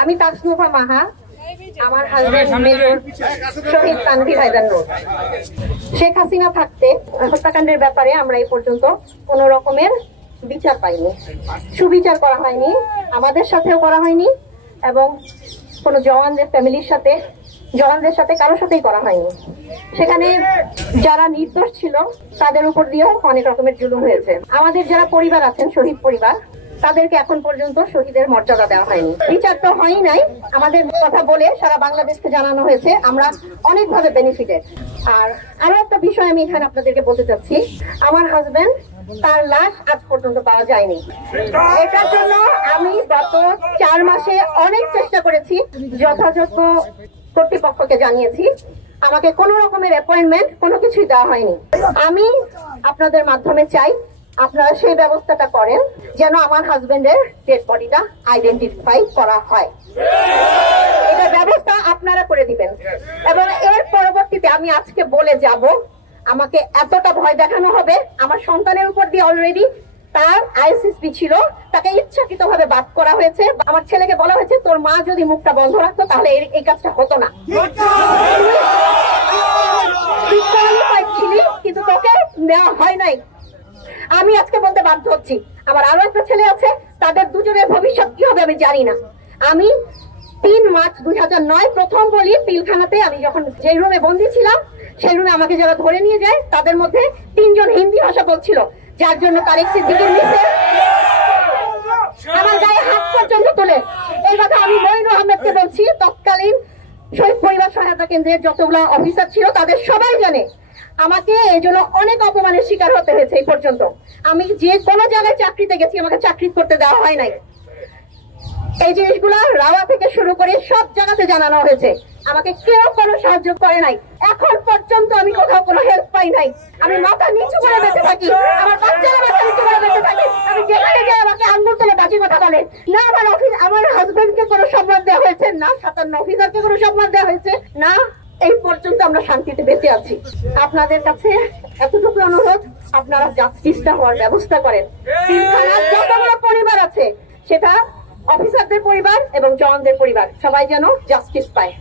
আমি তাসনুফা মাহা, আমার husband major শহীদ তানভীর হায়দার নূর। শেখ হাসিনা থাকতে হত্যাকাণ্ডের ব্যাপারে আমরা এই পর্যন্ত কোন রকমের বিচার পাইনি, সুবিচার করা হয়নি, আমাদের সাথেও করা হয়নি এবং কোন জওয়ানদের ফ্যামিলির সাথে, জওয়ানদের সাথে কারোর সাথেই করা হয়নি। সেখানে যারা নির্দোষ ছিল তাদের উপর দিয়েও অনেক রকমের জুলুম হয়েছে। আমাদের যারা পরিবার আছেন, শহীদ পরিবার, তাদেরকে এখন পর্যন্ত শহীদের মর্যাদা দেওয়া হয়নি। বিচার তো হয়ই নাই। আমাদের কথা বলে সারা বাংলাদেশকে জানানো হয়েছে আমরা অনেকভাবে বেনিফিটেড। আর আরো একটা বিষয় আমি এখানে আপনাদেরকে বলতে চাচ্ছি, আমার হাজবেন্ড তার লাশ আজ পর্যন্ত পাওয়া যায়নি। এটার জন্য আমি গত 4 মাসে অনেক চেষ্টা করেছি, যথাযথ কর্তৃপক্ষকে জানিয়েছি, আমাকে কোনো রকমের অ্যাপয়েন্টমেন্ট কোনো কিছুই দেওয়া হয়নি। আমি আপনাদের মাধ্যমে চাই আপনারা সেই ব্যবস্থাটা করেন যেন আমার হাজবেন্ডের ডেড বডিটা আইডেন্টিফাই করা হয়। এটা ব্যবস্থা আপনারা করে দিবেন। এবং এর পরবর্তীতে আমি আজকে বলে যাব, আমাকে এতটা ভয় দেখানো হবে, আমার সন্তানের উপর দিয়ে অলরেডি তার আইএসএসপি ছিল, তাকে ইচ্ছাকৃতভাবে বাদ করা হয়েছে। আমার ছেলেকে বলা হয়েছে তোর মা যদি মুখটা বন্ধ রাখতো তাহলে এই কাজটা হতো না। কিন্তু তোকে নেওয়া হয় নাই। আমি আজকে বলতে বাধ্য হচ্ছি, আমার আরো একটা ছেলে আছে, তাদের দুজনের ভবিষ্যৎ কি হবে আমি জানি না। আমি 3 মার্চ 2009 প্রথম বলি পিলখানাতে আমি যখন যে রুমে বন্দি ছিলাম, সেই রুমে আমাকে যারা ধরে নিয়ে যায় তাদের মধ্যে 3 জন হিন্দি ভাষা বলছিল, যার জন্য তারেক সিদ্দিকীর নিচে আমার গায়ে হাত পর্যন্ত তোলে। এই কথা আমি মঈনুর আহমেদকে বলছি, তৎকালীন শহীদ পরিবার সহায়তা কেন্দ্রের যতগুলো অফিসার ছিল তাদের সবাই জানে। আমাকে এই জন্য অনেক অপমানের শিকার হতে হয়েছে। এই পর্যন্ত আমি যে কোনো জায়গায় চাকরিতে গেছি, আমাকে চাকরি করতে দেওয়া হয় নাই। এই জিনিসগুলো রাওয়া থেকে শুরু করে সব জায়গাতে জানানো হয়েছে, আমাকে কেউ কোনো সাহায্য করে নাই। এখন পর্যন্ত আমি কোথাও কোনো হেল্প পাই নাই। আমি মাথা নিচু করে বেঁচে থাকি, আমার বাচ্চারা মাথা নিচু করে বেঁচে থাকে। আমি যেখানে যাই আমাকে আঙ্গুল তুলে বাজে কথা বলে। না আমার হাজবেন্ডকে কোনো সম্মান দেওয়া হয়েছে, না 57 অফিসারকে কোনো সম্মান দেওয়া হয়েছে, না এই পর্যন্ত আমরা শান্তিতে বেঁচে আছি। আপনাদের কাছে এতটুকু অনুরোধ, আপনারা জাস্টিসটা হওয়ার ব্যবস্থা করেন। যতগুলো পরিবার আছে, সেটা অফিসারদের পরিবার এবং জওয়ানদের পরিবার, সবাই যেন জাস্টিস পায়।